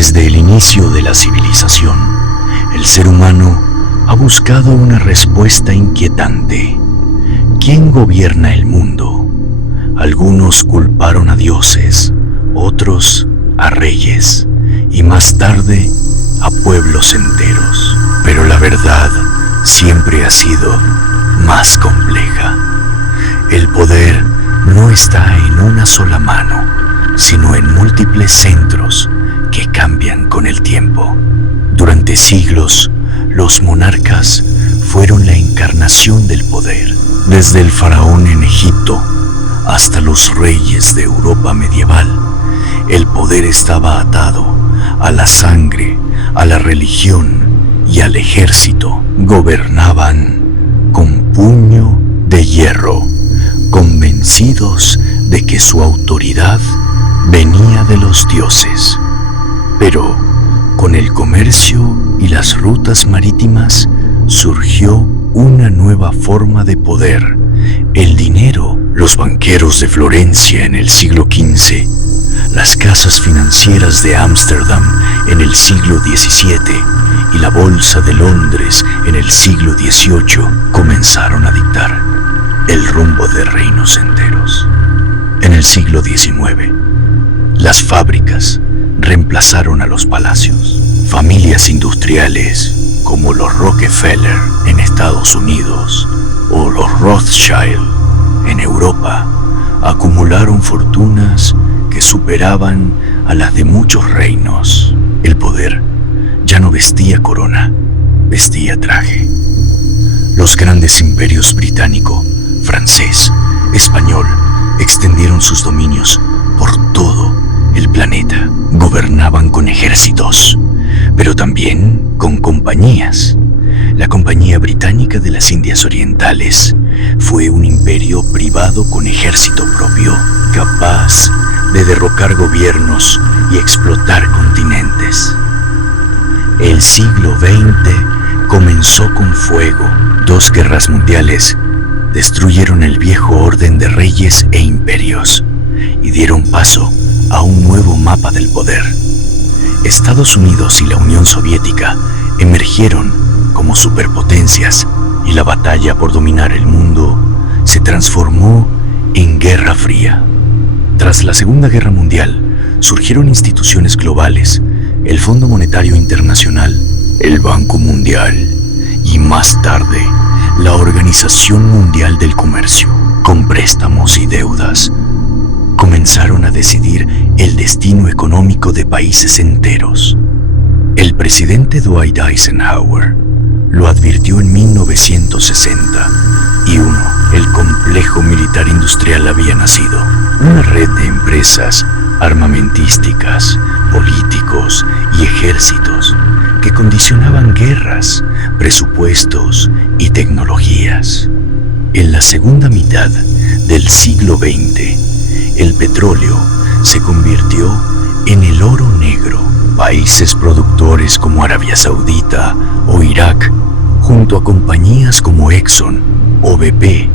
Desde el inicio de la civilización, el ser humano ha buscado una respuesta inquietante. ¿Quién gobierna el mundo? Algunos culparon a dioses, otros a reyes y más tarde a pueblos enteros. Pero la verdad siempre ha sido más compleja. El poder no está en una sola mano, sino en múltiples centros que cambian con el tiempo. Durante siglos, los monarcas fueron la encarnación del poder. Desde el faraón en Egipto hasta los reyes de Europa medieval, el poder estaba atado a la sangre, a la religión y al ejército. Gobernaban con puño de hierro, convencidos de que su autoridad venía de los dioses. Pero con el comercio y las rutas marítimas surgió una nueva forma de poder: el dinero. Los banqueros de Florencia en el siglo XV, las casas financieras de Ámsterdam en el siglo XVII y la Bolsa de Londres en el siglo XVIII comenzaron a dictar el rumbo de reinos enteros. En el siglo XIX, las fábricas reemplazaron a los palacios. Familias industriales como los Rockefeller en Estados Unidos o los Rothschild en Europa acumularon fortunas que superaban a las de muchos reinos. El poder ya no vestía corona, vestía traje. Los grandes imperios británico, francés, español extendieron sus dominios por todo el planeta. Gobernaban con ejércitos, pero también con compañías. La Compañía Británica de las Indias Orientales fue un imperio privado con ejército propio, capaz de derrocar gobiernos y explotar continentes. El siglo XX comenzó con fuego. 2 guerras mundiales destruyeron el viejo orden de reyes e imperios y dieron paso a un nuevo mapa del poder. Estados Unidos y la Unión Soviética emergieron como superpotencias y la batalla por dominar el mundo se transformó en Guerra Fría. Tras la Segunda Guerra Mundial surgieron instituciones globales: el Fondo Monetario Internacional, el Banco Mundial y más tarde la Organización Mundial del Comercio. Con préstamos y deudas comenzaron a decidir el destino económico de países enteros. El presidente Dwight Eisenhower lo advirtió en 1961, el complejo militar industrial había nacido. Una red de empresas armamentísticas, políticos y ejércitos que condicionaban guerras, presupuestos y tecnologías. En la segunda mitad del siglo XX, el petróleo se convirtió en el oro negro. Países productores como Arabia Saudita o Irak, junto a compañías como Exxon o BP,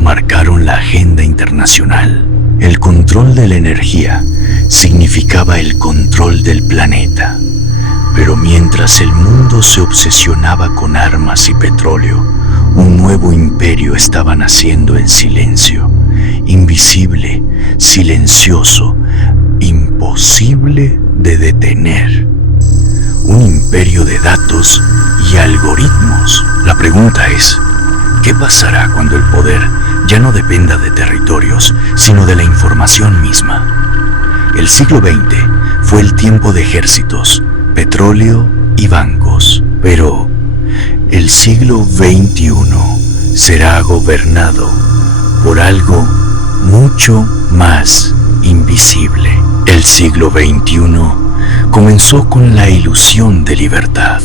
marcaron la agenda internacional. El control de la energía significaba el control del planeta. Pero mientras el mundo se obsesionaba con armas y petróleo, un nuevo imperio estaba naciendo en silencio, invisible, silencioso, imposible de detener. Un imperio de datos y algoritmos. La pregunta es, ¿qué pasará cuando el poder ya no dependa de territorios, sino de la información misma? El siglo XX fue el tiempo de ejércitos, petróleo y bancos. Pero el siglo XXI será gobernado por algo mucho más invisible. El siglo XXI comenzó con la ilusión de libertad.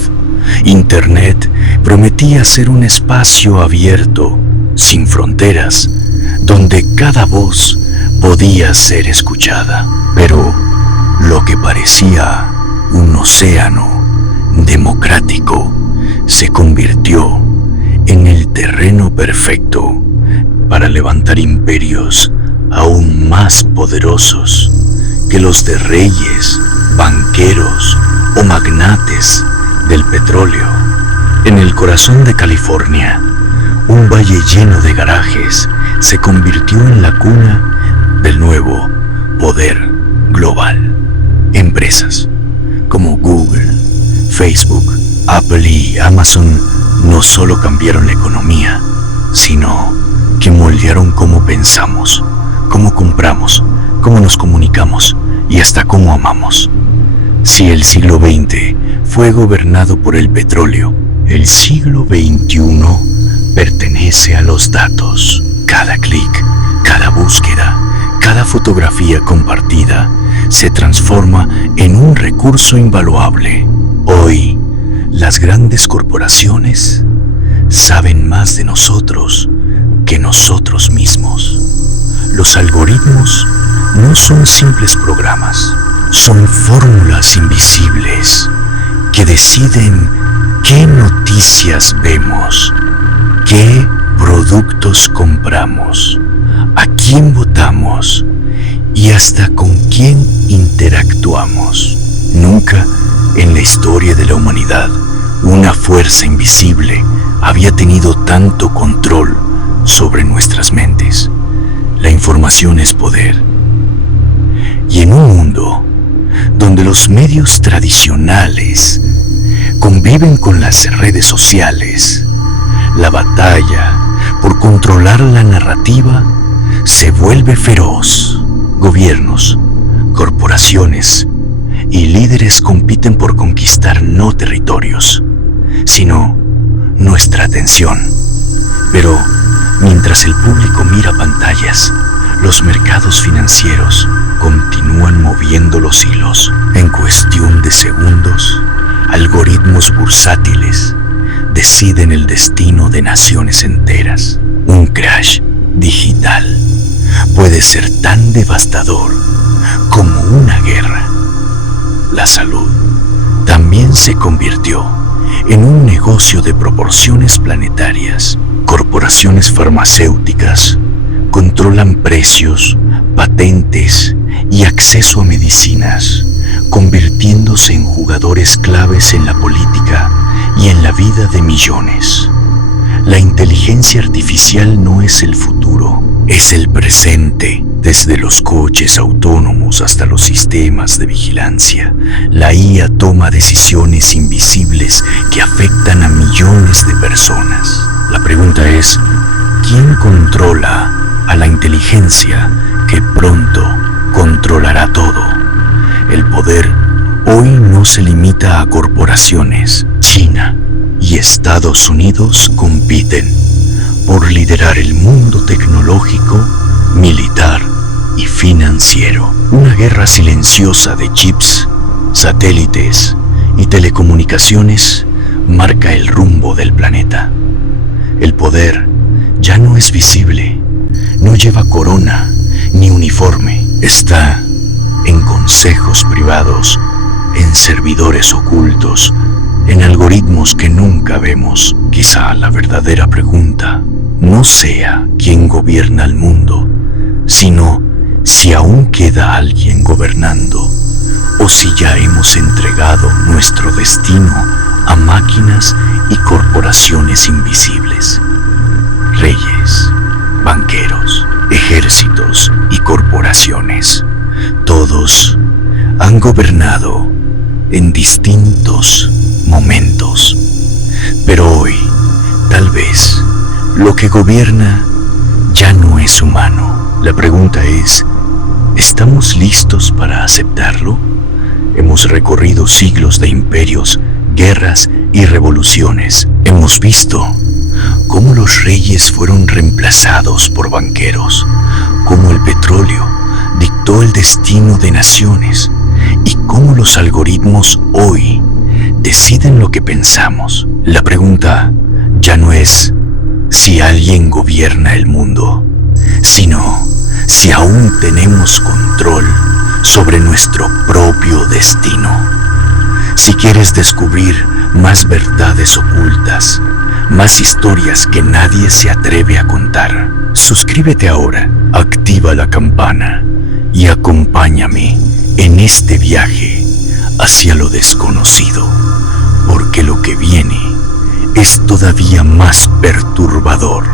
Internet prometía ser un espacio abierto, sin fronteras, donde cada voz podía ser escuchada. Pero lo que parecía un océano democrático se convirtió en el terreno perfecto para levantar imperios aún más poderosos que los de reyes banqueros o magnates del petróleo. En el corazón de California, un valle lleno de garajes se convirtió en la cuna del nuevo poder global. Empresas como Google, Facebook, Apple y Amazon no solo cambiaron la economía, sino que moldearon cómo pensamos, cómo compramos, cómo nos comunicamos y hasta cómo amamos. Si el siglo XX fue gobernado por el petróleo, el siglo XXI pertenece a los datos. Cada clic, cada búsqueda, cada fotografía compartida se transforma en un recurso invaluable. Hoy, las grandes corporaciones saben más de nosotros que nosotros mismos. Los algoritmos no son simples programas, son fórmulas invisibles que deciden qué noticias vemos, qué productos compramos, a quién votamos y hasta con quién interactuamos. Nunca en la historia de la humanidad una fuerza invisible había tenido tanto control sobre nuestras mentes. La información es poder. Y en un mundo donde los medios tradicionales conviven con las redes sociales, la batalla por controlar la narrativa se vuelve feroz. Gobiernos, corporaciones y líderes compiten por conquistar no territorios, sino nuestra atención. Pero mientras el público mira pantallas, los mercados financieros continúan moviendo los hilos. En cuestión de segundos, algoritmos bursátiles deciden el destino de naciones enteras. Un crash digital puede ser tan devastador como una guerra. La salud también se convirtió en un negocio de proporciones planetarias. Corporaciones farmacéuticas controlan precios, patentes y acceso a medicinas, convirtiéndose en jugadores claves en la política y en la vida de millones. La inteligencia artificial no es el futuro, es el presente. Desde los coches autónomos hasta los sistemas de vigilancia, la IA toma decisiones invisibles que afectan a millones de personas. La pregunta es, ¿quién controla a la inteligencia que pronto controlará todo? El poder hoy no se limita a corporaciones. China y Estados Unidos compiten por liderar el mundo tecnológico, militar y financiero. Una guerra silenciosa de chips, satélites y telecomunicaciones marca el rumbo del planeta. El poder ya no es visible, no lleva corona ni uniforme. Está en consejos privados, en servidores ocultos, en algoritmos que nunca vemos. Quizá la verdadera pregunta no sea quién gobierna el mundo, sino si aún queda alguien gobernando o si ya hemos entregado nuestro destino a máquinas y corporaciones invisibles. Reyes, banqueros, ejércitos y corporaciones, todos han gobernado en distintos momentos. Pero hoy, tal vez, lo que gobierna ya no es humano. La pregunta es, ¿estamos listos para aceptarlo? Hemos recorrido siglos de imperios, guerras y revoluciones. Hemos visto cómo los reyes fueron reemplazados por banqueros, cómo el petróleo dictó el destino de naciones y cómo los algoritmos hoy deciden lo que pensamos. La pregunta ya no es si alguien gobierna el mundo, sino si aún tenemos control sobre nuestro propio destino. Si quieres descubrir más verdades ocultas, más historias que nadie se atreve a contar, suscríbete ahora, activa la campana y acompáñame en este viaje hacia lo desconocido, porque lo que viene es todavía más perturbador.